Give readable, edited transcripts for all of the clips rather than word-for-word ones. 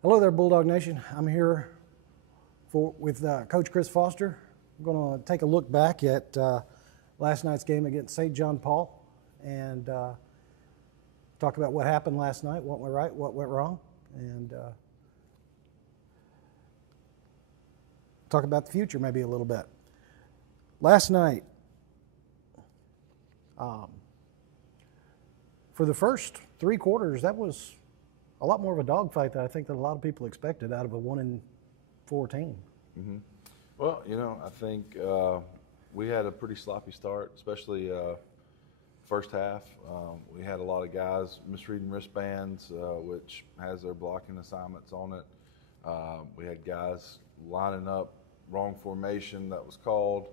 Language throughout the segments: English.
Hello there, Bulldog Nation. I'm here with Coach Chris Foster. We're going to take a look back at last night's game against St. John Paul and talk about what happened last night, what went right, what went wrong, and talk about the future maybe a little bit. Last night, for the first three quarters, that was a lot more of a dogfight than I think that a lot of people expected out of a 1-4 team. Mm-hmm. Well, I think we had a pretty sloppy start, especially first half. We had a lot of guys misreading wristbands, which has their blocking assignments on it. We had guys lining up wrong formation that was called.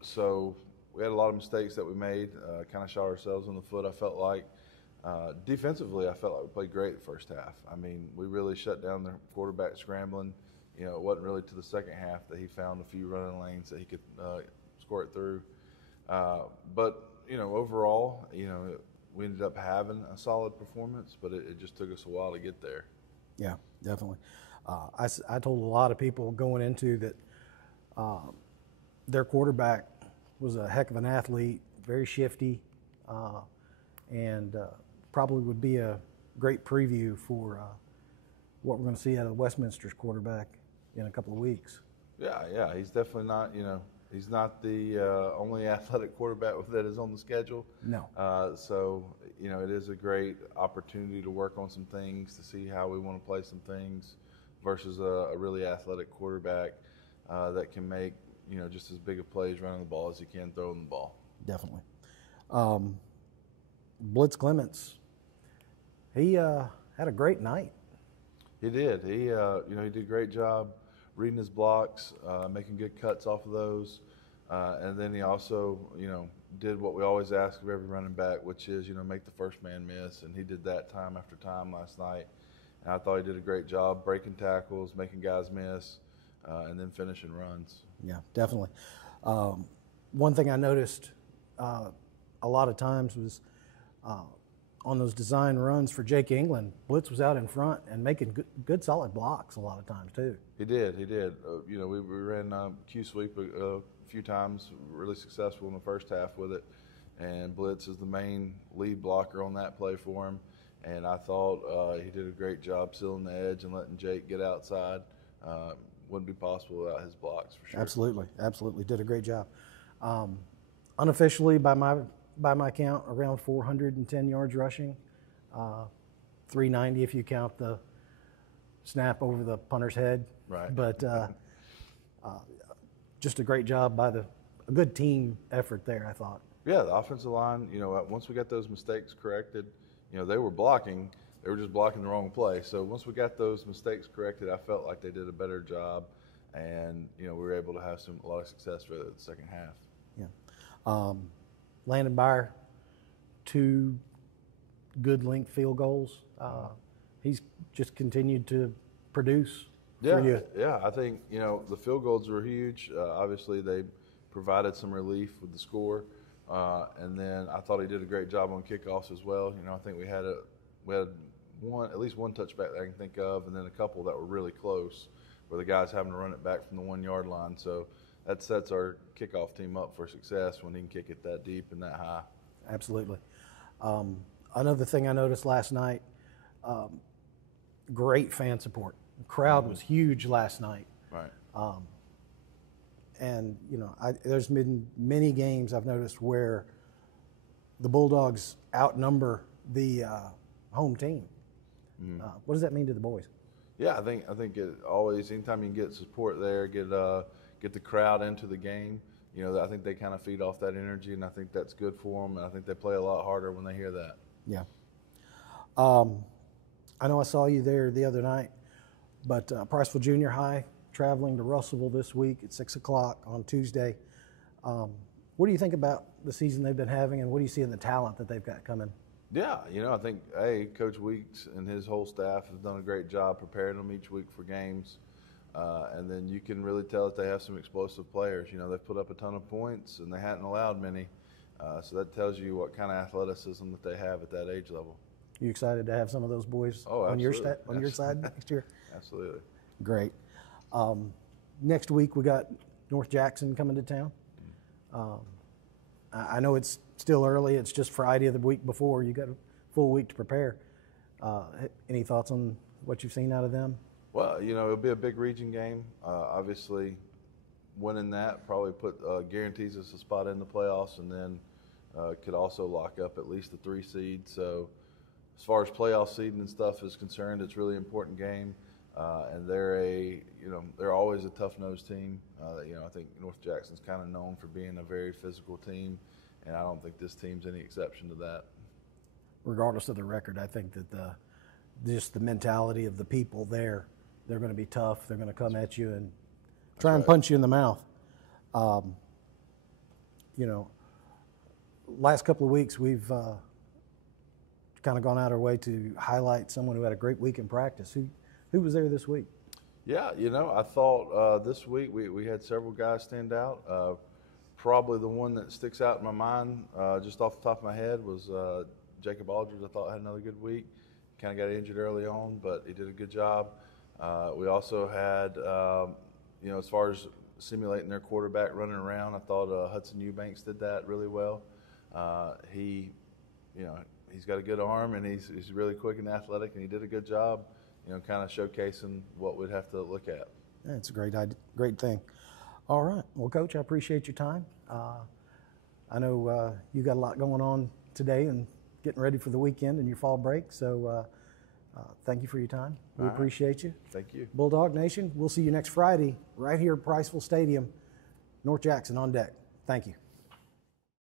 So we had a lot of mistakes that we made, kind of shot ourselves in the foot, I felt like. Defensively, I felt like we played great the first half. I mean, we really shut down the quarterback scrambling. It wasn't really to the second half that he found a few running lanes that he could squirt through. But overall, we ended up having a solid performance, but it just took us a while to get there. Yeah, definitely. I told a lot of people going into that their quarterback was a heck of an athlete, very shifty, and probably would be a great preview for what we're going to see out of Westminster's quarterback in a couple of weeks. Yeah, he's definitely not, he's not the only athletic quarterback that is on the schedule. No. So, it is a great opportunity to work on some things, to see how we want to play some things versus a really athletic quarterback that can make, just as big of plays running the ball as he can throwing the ball. Definitely. Blitz Clements, he had a great night. He did. He did a great job reading his blocks, making good cuts off of those, and then he also, did what we always ask of every running back, which is, make the first man miss, and he did that time after time last night. And I thought he did a great job breaking tackles, making guys miss, and then finishing runs. Yeah, definitely. One thing I noticed a lot of times was on those design runs for Jake England, Blitz was out in front and making good solid blocks a lot of times too. He did. We ran Q sweep a few times, really successful in the first half with it, and Blitz is the main lead blocker on that play for him. And I thought he did a great job sealing the edge and letting Jake get outside. Wouldn't be possible without his blocks, for sure. Absolutely, did a great job. Unofficially, by my count, around 410 yards rushing, 390 if you count the snap over the punter's head. Right. But just a great job by a good team effort there, I thought. Yeah, the offensive line, once we got those mistakes corrected, they were blocking. They were just blocking the wrong play. So once we got those mistakes corrected, I felt like they did a better job, and we were able to have a lot of success for the second half. Yeah. Landon Beyer, 2 good length field goals. He's just continued to produce for you. Yeah, I think, the field goals were huge. Obviously, they provided some relief with the score. And then I thought he did a great job on kickoffs as well. I think we had at least one touchback that I can think of, and then a couple that were really close where the guys having to run it back from the 1 yard line. So that sets our kickoff team up for success when he can kick it that deep and that high. Absolutely. Another thing I noticed last night, great fan support. The crowd was huge last night. Right. And, there's been many games I've noticed where the Bulldogs outnumber the home team. What does that mean to the boys? Yeah, I think it always, anytime you can get support there, get the crowd into the game, I think they kind of feed off that energy, and I think that's good for them, and I think they play a lot harder when they hear that. Yeah. I know I saw you there the other night, but Priceville Junior High traveling to Russellville this week at 6 o'clock on Tuesday. What do you think about the season they've been having, and what do you see in the talent that they've got coming? Yeah, I think, Coach Weeks and his whole staff have done a great job preparing them each week for games. And then you can really tell that they have some explosive players. They've put up a ton of points, and they hadn't allowed many. So that tells you what kind of athleticism that they have at that age level. You excited to have some of those boys Oh, on your absolutely. on your side next year? Absolutely. Great. Next week we got North Jackson coming to town. I know it's still early. It's just Friday of the week before. You got a full week to prepare. Any thoughts on what you've seen out of them? Well, it'll be a big region game. Obviously, winning that probably guarantees us a spot in the playoffs, and then could also lock up at least the 3 seed. So, as far as playoff seeding and stuff is concerned, it's a really important game. And they're always a tough-nosed team. I think North Jackson's kind of known for being a very physical team, and I don't think this team's any exception to that. Regardless of the record, I think that just the mentality of the people there, they're going to be tough. They're going to come at you and try and punch you in the mouth. Last couple of weeks we've kind of gone out our way to highlight someone who had a great week in practice. Who was there this week? Yeah, I thought this week we had several guys stand out. Probably the one that sticks out in my mind, just off the top of my head, was Jacob Aldridge. I thought had another good week. Kind of got injured early on, but he did a good job. We also had, as far as simulating their quarterback running around, I thought Hudson Eubanks did that really well. He's got a good arm, and he's really quick and athletic, and he did a good job, kind of showcasing what we'd have to look at. Yeah, it's a great thing. All right. Well, Coach, I appreciate your time. I know you got a lot going on today and getting ready for the weekend and your fall break, so thank you for your time. We appreciate you. Thank you. Bulldog Nation, we'll see you next Friday right here at Priceville Stadium. North Jackson on deck. Thank you.